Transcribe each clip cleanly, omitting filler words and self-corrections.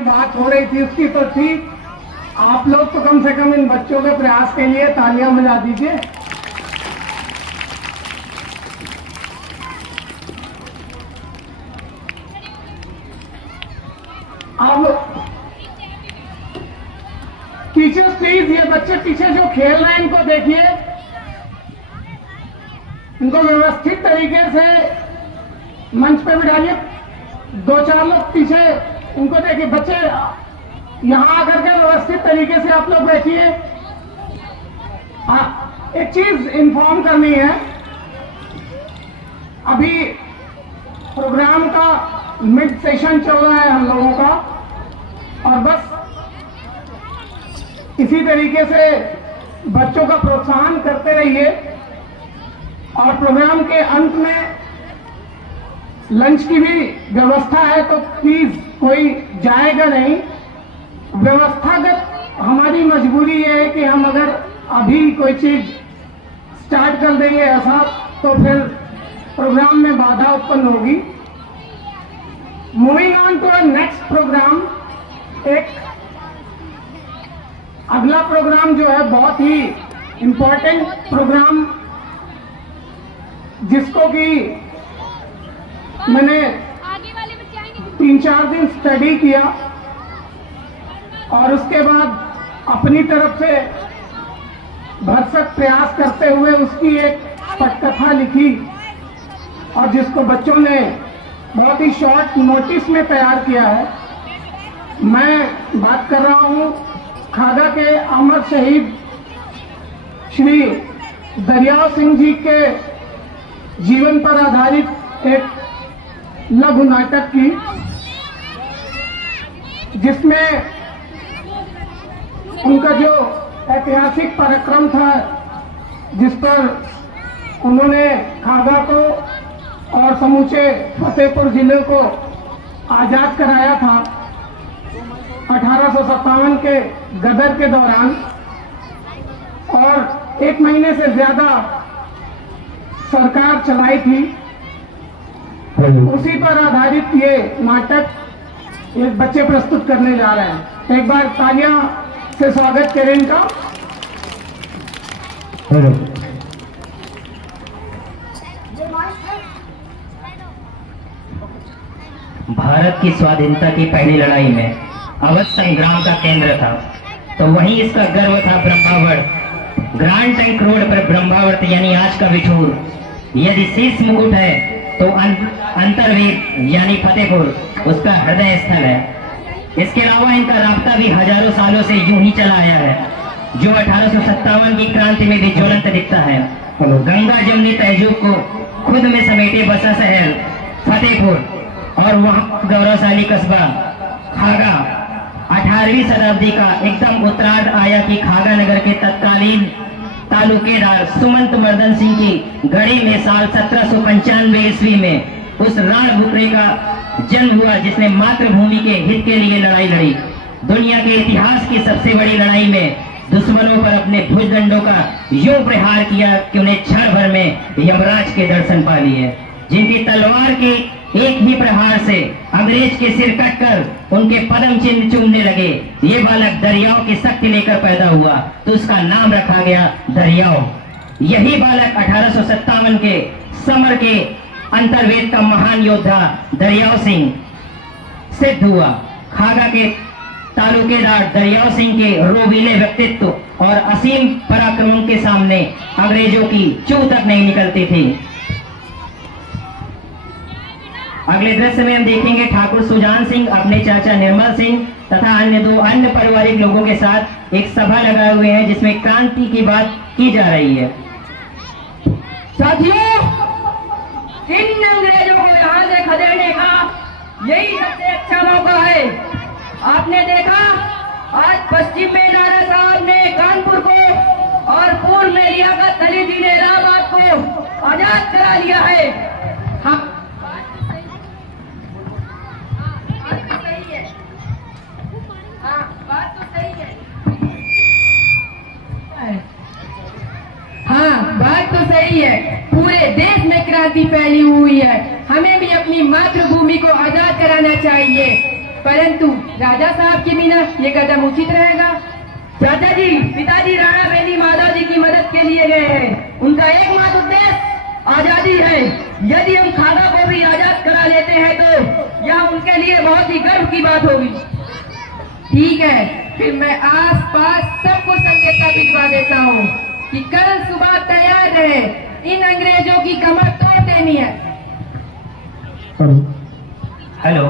बात हो रही थी उसकी तो थी। आप लोग तो कम से कम इन बच्चों के प्रयास के लिए तालियां बजा दीजिए। अब टीचर्स प्लीज, ये बच्चे पीछे जो खेल रहे हैं इनको देखिए, इनको व्यवस्थित तरीके से मंच पे बिठाइए। 2-4 लोग पीछे इनको देखिए। बच्चे यहां आकर के व्यवस्थित तरीके से आप लोग बैठिए। एक चीज इन्फॉर्म करनी है, अभी प्रोग्राम का मिड सेशन चल रहा है हम लोगों का, और बस इसी तरीके से बच्चों का प्रोत्साहन करते रहिए। और प्रोग्राम के अंत में लंच की भी व्यवस्था है, तो प्लीज कोई जाएगा नहीं। व्यवस्थागत हमारी मजबूरी ये है कि हम अगर अभी कोई चीज स्टार्ट कर देंगे ऐसा, तो फिर प्रोग्राम में बाधा उत्पन्न होगी। Moving on to our next program, एक अगला प्रोग्राम जो है बहुत ही इंपॉर्टेंट प्रोग्राम, जिसको कि मैंने 3-4 दिन स्टडी किया और उसके बाद अपनी तरफ से भरसक प्रयास करते हुए उसकी एक पटकथा लिखी, और जिसको बच्चों ने बहुत ही शॉर्ट नोटिस में तैयार किया है। मैं बात कर रहा हूं खागा के अमर शहीद श्री दरियाव सिंह जी के जीवन पर आधारित एक लघु नाटक की, जिसमें उनका जो ऐतिहासिक पराक्रम था, जिस पर उन्होंने खागा को और समूचे फतेहपुर जिले को आजाद कराया था 1857 के गदर के दौरान, और 1 महीने से ज्यादा सरकार चलाई थी। उसी पर आधारित ये नाटक एक बच्चे प्रस्तुत करने जा रहे हैं। एक बार तालियां से स्वागत करें इनका। भारत की स्वाधीनता की पहली लड़ाई में अवध संग्राम का केंद्र था, तो वहीं इसका गर्व था ब्रह्मावर्त। ग्रांड टैंक रोड पर ब्रह्मावर्त यानी आज का बिठूर, यदि शीश मुकुट है तो अंतर्वेद यानी फतेहपुर उसका हृदय स्थल है। इसके अलावा इनका रास्ता भी हजारों सालों से यूं ही चला आया है, जो 1857 की क्रांति में भी ज्वलंत दिखता है। गंगा जमुनी तहजीब को खुद में समेटे बसा शहर फतेहपुर और वहां गौरवशाली कस्बा खागा 18वीं शताब्दी का एकदम उत्तरार्ध आया कि खागा नगर के तत्कालीन तालुकेदार सुमंत मर्दन सिंह की गढ़ी में साल 1795 ईस्वी में उस राण बुकरे का जन्म हुआ, जिसने मातृभूमि के हित के लिए लड़ाई लड़ी। दुनिया के इतिहास की सबसे बड़ी लड़ाई में दुश्मनों पर अपने भुजदंडों का यूं प्रहार किया कि उन्हें क्षण भर में यमराज के दर्शन पा लिए, जिनकी तलवार के एक ही प्रहार से अंग्रेज के सिर कटकर उनके पदम चिन्ह चूमने लगे। ये बालक दरियाव की शक्ति लेकर पैदा हुआ, तो उसका नाम रखा गया दरियाव। यही बालक 1857 के समर के अंतर्वेद का महान योद्धा दरियाव सिंह सिद्ध हुआ। खागा के तालुकेदार दरियाव सिंह के रोबीले व्यक्तित्व और असीम पराक्रम के सामने अंग्रेजों की चूं तक नहीं निकलती थी। अगले दृश्य में हम देखेंगे ठाकुर सुजान सिंह अपने चाचा निर्मल सिंह तथा दो अन्य पारिवारिक लोगों के साथ एक सभा लगाए हुए हैं, जिसमें क्रांति की बात की जा रही है। साथियों, इन अंग्रेजों को यहाँ से खदेड़ने का यही सबसे अच्छा मौका है। आपने देखा आज पश्चिम में नाना साहब ने कानपुर को और पूर्व में लियाकत अली जी ने इलाहाबाद को आजाद करा लिया है। हम बात तो सही है। हाँ, बात तो सही है। पूरे देश में क्रांति फैली हुई है, हमें भी अपनी मातृभूमि को आजाद कराना चाहिए। परंतु राजा साहब की बिना ये कदम उचित रहेगा। चाचा जी, पिताजी राणा बेनी माधव जी की मदद के लिए गए हैं। उनका एकमात्र उद्देश्य आजादी है। यदि हम खागा को भी आजाद करा लेते हैं तो यह उनके लिए बहुत ही गर्व की बात होगी। ठीक है, फिर मैं आस पास सबको संकेत भिजवा देता हूँ कि कल सुबह तैयार रहे। इन अंग्रेजों की कमर तोड़ देनी है। हेलो।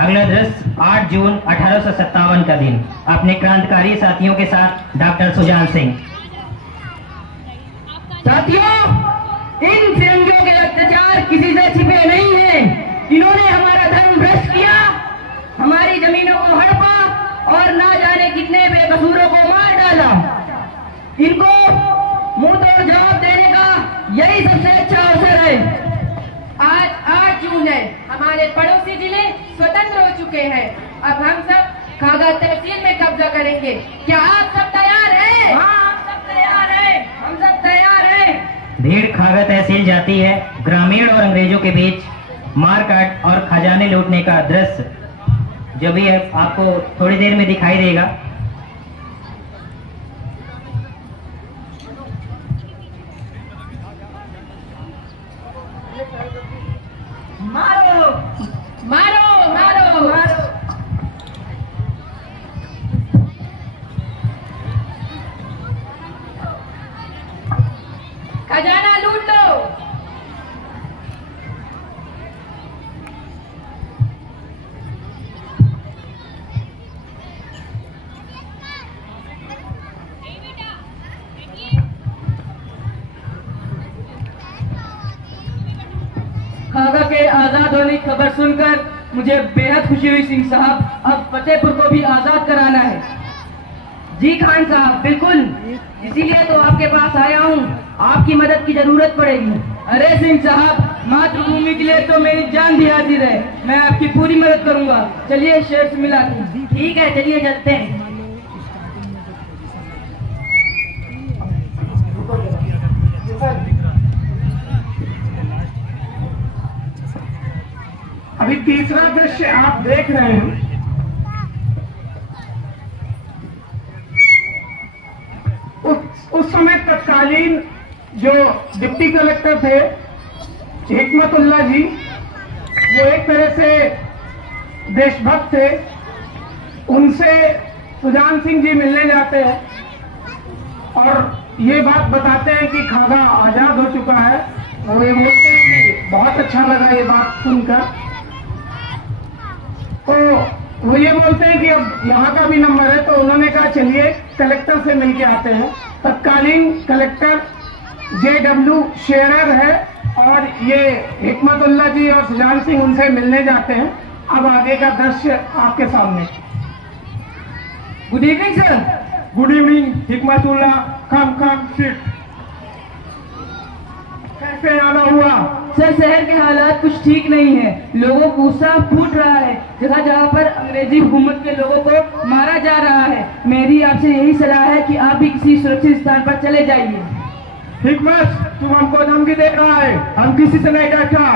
अगला दृश्य 8 जून 1857 का दिन। अपने क्रांतिकारी साथियों के साथ डॉक्टर सुजान सिंह। साथियों, इन फिरंगियों के अत्याचार किसी से छिपे नहीं हैं। इन्होंने हमारा धर्म भ्रष्ट किया, हमारी जमीनों को हड़पा और ना जाने कितने बेकसूरों को मार डाला। इनको मुंह तोड़ जवाब देने का यही सबसे अच्छा अवसर है। आज 8 जून है। हमारे पड़ोसी जिले स्वतंत्र हो चुके हैं। अब हम सब खागा तहसील में कब्जा करेंगे। क्या आप सब तैयार हैं? हाँ, हम सब तैयार हैं। हम सब तैयार हैं। भीड़ खागा तहसील जाती है। ग्रामीण और अंग्रेजों के बीच मारकाट और खजाने लूटने का दृश्य जो भी है आपको थोड़ी देर में दिखाई देगा। मारो मारो मारो मारो। खजाना लूट लो। खागा के आजाद होने की खबर सुनकर मुझे बेहद खुशी हुई सिंह साहब। अब फतेहपुर को भी आजाद कराना है। जी खान साहब, बिल्कुल, इसीलिए तो आपके पास आया हूँ। आपकी मदद की जरूरत पड़ेगी। अरे सिंह साहब, मातृभूमि के लिए तो मेरी जान भी हाजिर है। मैं आपकी पूरी मदद करूंगा। चलिए शेर से मिला। ठीक है, चलिए चलते हैं। अभी तीसरा दृश्य आप देख रहे हैं। उस समय तत्कालीन जो डिप्टी कलेक्टर थे हिकमतुल्ला जी, वो एक तरह से देशभक्त थे। उनसे सुजान सिंह जी मिलने जाते हैं और ये बात बताते हैं कि खागा आजाद हो चुका है। और ये बोलते हैं कि बहुत अच्छा लगा ये बात सुनकर। तो वो ये बोलते हैं कि अब यहाँ का भी नंबर है। तो उन्होंने कहा चलिए कलेक्टर से मिलके आते हैं। तत्कालीन कलेक्टर JW शेरर है और ये हिकमतुल्ला जी और सुजान सिंह उनसे मिलने जाते हैं। अब आगे का दृश्य आपके सामने। Good evening sir. Good evening Hikmatullah, come sit. कैसे आना हुआ? सर, शहर के हालात कुछ ठीक नहीं है। लोगों को गुस्सा फूट रहा है। जगह जगह पर अंग्रेजी हुकूमत के लोगों को मारा जा रहा है। मेरी आपसे यही सलाह है कि आप भी किसी सुरक्षित स्थान पर चले जाइए। हिकमत, तुम हमको धमकी दे रहा है? हम किसी से नहीं डरता।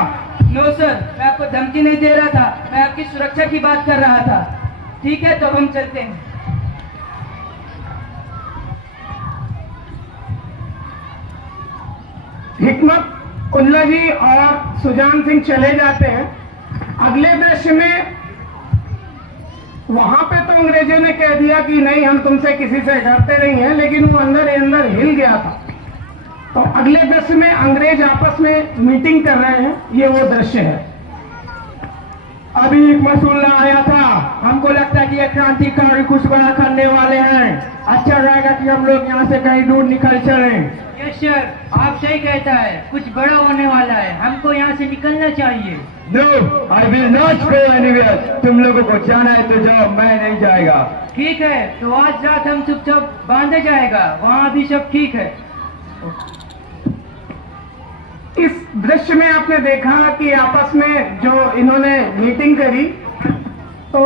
नो सर, मैं आपको धमकी नहीं दे रहा था। मैं आपकी सुरक्षा की बात कर रहा था। ठीक है, तो हम चलते हैं। हिकमतुल्ला जी और सुजान सिंह चले जाते हैं। अगले दृश्य में वहां पे तो अंग्रेजों ने कह दिया कि नहीं, हम तुमसे किसी से डरते नहीं हैं, लेकिन वो अंदर ही अंदर हिल गया था। तो अगले दृश्य में अंग्रेज आपस में मीटिंग कर रहे हैं। ये वो दृश्य है। अभी हिकमतुल्ला आया था। हमको लगता है कि ये क्रांतिकारी कुछ बड़ा करने वाले हैं। अच्छा रहेगा कि हम लोग यहाँ से कहीं दूर निकल चलें। यस सर, आप सही कहता है। कुछ बड़ा होने वाला है। हमको यहाँ से निकलना चाहिए। No, I will not go anywhere. तुम लोगों को जाना है तो जाओ, मैं नहीं जाएगा। ठीक है, तो आज रात हम चुपचाप बांधे जाएगा। वहाँ भी सब ठीक है। इस दृश्य में आपने देखा कि आपस में जो इन्होंने मीटिंग करी, तो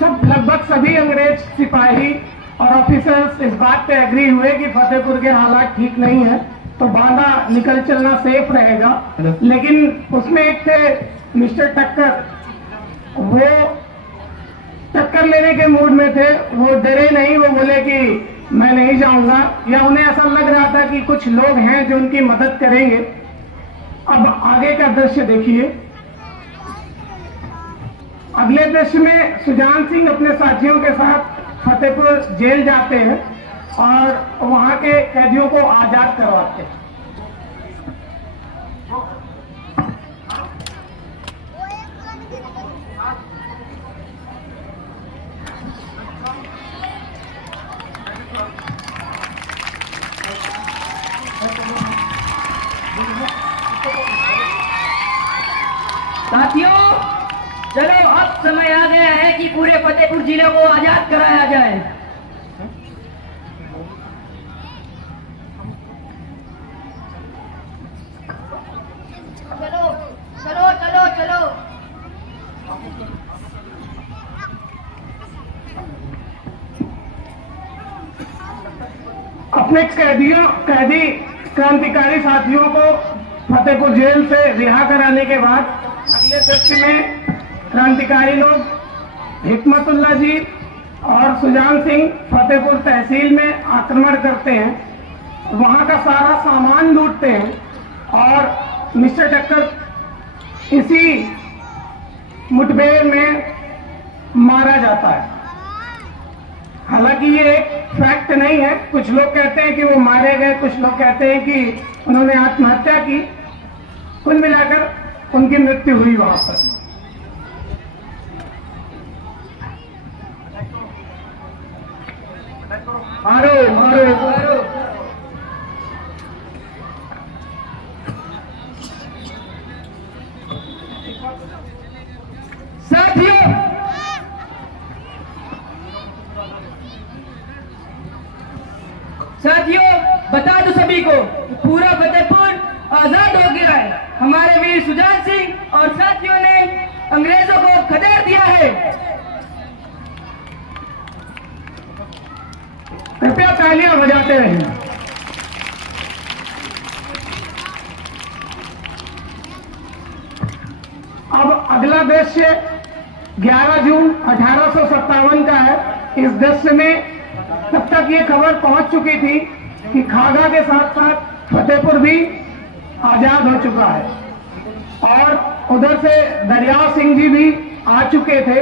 सब लगभग सभी अंग्रेज सिपाही और ऑफिसर्स इस बात पे एग्री हुए कि फतेहपुर के हालात ठीक नहीं है, तो बांदा निकल चलना सेफ रहेगा। लेकिन उसमें एक थे मिस्टर टक्कर, वो टक्कर लेने के मूड में थे, वो डरे नहीं, वो बोले कि मैं नहीं जाऊंगा, या उन्हें ऐसा लग रहा था कि कुछ लोग हैं जो उनकी मदद करेंगे। अब आगे का दृश्य देखिए। अगले दृश्य में सुजान सिंह अपने साथियों के साथ फतेहपुर जेल जाते हैं और वहां के कैदियों को आजाद करवाते हैं। साथियों, चलो अब समय आ गया है कि पूरे फतेहपुर जिले को आजाद कराया जाए। चलो चलो चलो चलो। अपने कैदी क्रांतिकारी साथियों को फतेहपुर जेल से रिहा कराने के बाद अगले दृश्य में क्रांतिकारी लोग हिकमतुल्ला जी और सुजान सिंह फतेहपुर तहसील में आक्रमण करते हैं, वहां का सारा सामान लूटते हैं और मिस्टर टक्कर इसी मुठभेड़ में मारा जाता है। हालांकि ये एक फैक्ट नहीं है, कुछ लोग कहते हैं कि वो मारे गए, कुछ लोग कहते हैं कि उन्होंने आत्महत्या की। कुल मिलाकर उनकी मृत्यु हुई वहां पर। मारो मारो मारो। साथियों, बता दो सभी को, पूरा फतेहपुर आजाद हो गया है। हमारे वीर सुजान सिंह और साथियों ने अंग्रेजों को खदेड़ दिया है। कृपया तालियां बजाते रहें। अब अगला दृश्य 11 जून 1857 का है। इस दृश्य में तब तक ये खबर पहुंच चुकी थी कि खागा के साथ साथ फतेहपुर भी आजाद हो चुका है और उधर से दरियाव सिंह जी भी आ चुके थे।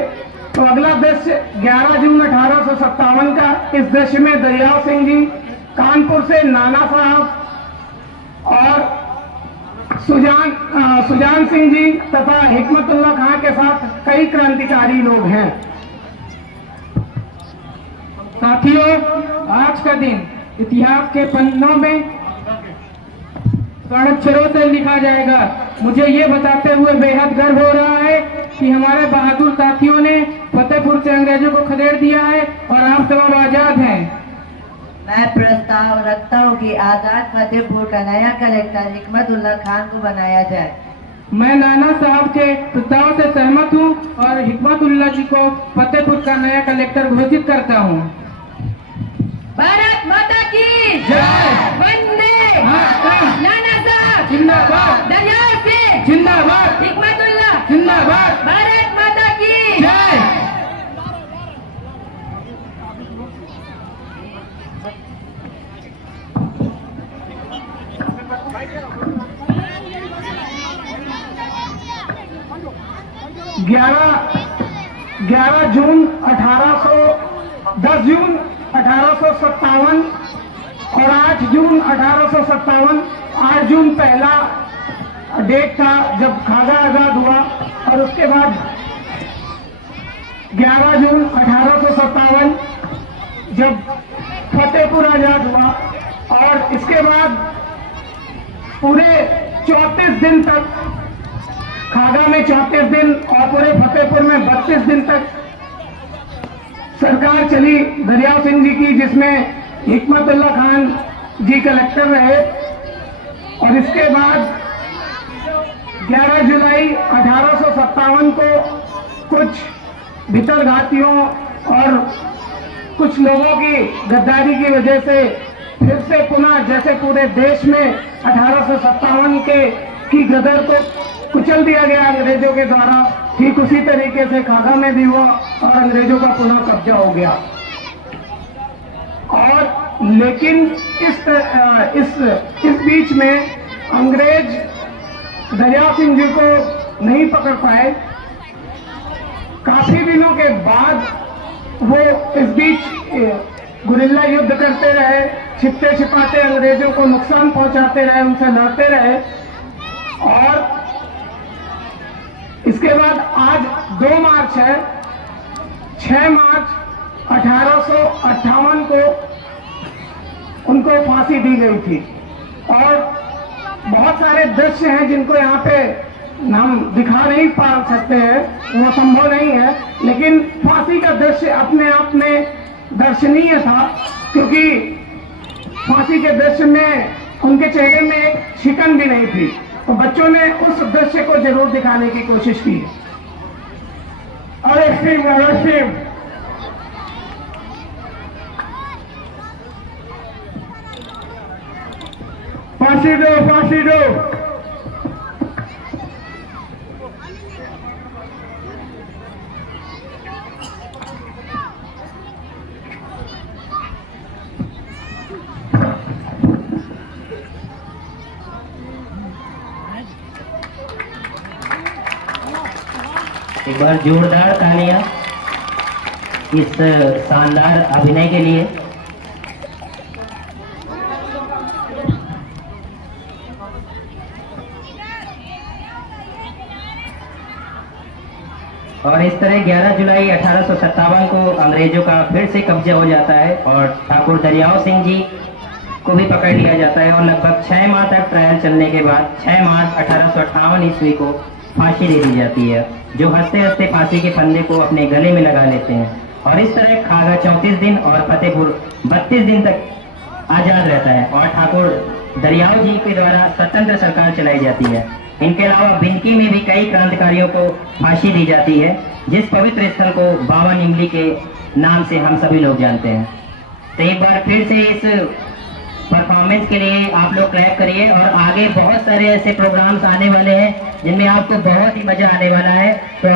तो अगला दृश्य 11 जून 1857 का। इस दृश्य में दरियाव सिंह जी कानपुर से नाना साहब और सुजान सिंह जी तथा हिकमतुल्ला खां के साथ कई क्रांतिकारी लोग हैं। साथियों, आज का दिन इतिहास के पन्नों में स्वर्ण अक्षरों से लिखा जाएगा। मुझे ये बताते हुए बेहद गर्व हो रहा है कि हमारे बहादुर साथियों ने फतेहपुर से अंग्रेजों को खदेड़ दिया है और आप सब आजाद हैं। मैं प्रस्ताव रखता हूँ कि आजाद फतेहपुर का नया कलेक्टर हिकमतुल्ला खान को बनाया जाए। मैं नाना साहब के प्रस्ताव से सहमत हूँ और हिकमतुल्ला जी को फतेहपुर का नया कलेक्टर घोषित करता हूँ। भारत माता की जय। वंदे मातरम। नाना साहब जिंदाबाद। दरियाव सिंह जिंदाबाद। हिकमतुल्ला जिंदाबाद। भारत माता की जय। ग्यारह जून 10 जून 1857 और 8 जून 1857। 8 जून पहला डेट था जब खागा आजाद हुआ और उसके बाद 11 जून 1857 जब फतेहपुर आजाद हुआ और इसके बाद पूरे 34 दिन तक खागा में 34 दिन और पूरे फतेहपुर में 32 दिन तक सरकार चली दरियाव सिंह जी की, जिसमें हिकमतुल्ला खान जी कलेक्टर रहे। और इसके बाद 11 जुलाई 1857 को कुछ भीतरघातियों और कुछ लोगों की गद्दारी की वजह से फिर से पुनः जैसे पूरे देश में 1857 की गदर को कुचल दिया गया अंग्रेजों के द्वारा, ठीक उसी तरीके से कागा में भी हुआ और अंग्रेजों का पुनः कब्जा हो गया। और लेकिन इस बीच में अंग्रेज दरिया सिंह जी को नहीं पकड़ पाए। काफी दिनों के बाद वो इस बीच गुरिल्ला युद्ध करते रहे, छिपते छिपाते अंग्रेजों को नुकसान पहुंचाते रहे, उनसे लड़ते रहे। और इसके बाद आज 2 मार्च है, 6 मार्च 1858 को उनको फांसी दी गई थी। और बहुत सारे दृश्य हैं जिनको यहाँ पे हम दिखा नहीं पा सकते हैं, वो संभव नहीं है, लेकिन फांसी का दृश्य अपने आप में दर्शनीय था, क्योंकि फांसी के दृश्य में उनके चेहरे में एक शिकन भी नहीं थी। तो बच्चों ने उस दृश्य को जरूर दिखाने की कोशिश की। अरे शिव, अरे शिव, फांसी दो, फांसी दो। एक बार जोरदार तालियां इस शानदार अभिनय के लिए। और इस तरह 11 जुलाई 1857 को अंग्रेजों का फिर से कब्जा हो जाता है और ठाकुर दरियाव सिंह जी को भी पकड़ लिया जाता है। और लगभग 6 माह तक ट्रायल चलने के बाद 6 मार्च 1858 ईस्वी को फांसी दे दी जाती है, जो हंसते हंसते फांसी के फंदे को अपने गले में लगा लेते हैं। और इस तरह खागा 34 दिन और फतेहपुर 32 दिन तक आजाद रहता है और ठाकुर दरियाव जी के द्वारा स्वतंत्र सरकार चलाई जाती है। इनके अलावा बिनकी में भी कई क्रांतिकारियों को फांसी दी जाती है, जिस पवित्र स्थल को बाबा निमली के नाम से हम सभी लोग जानते हैं। तो एक बार फिर से इस परफॉर्मेंस के लिए आप लोग क्लैप करिए। और आगे बहुत सारे ऐसे प्रोग्राम्स आने वाले हैं जिनमें आपको बहुत ही मजा आने वाला है। तो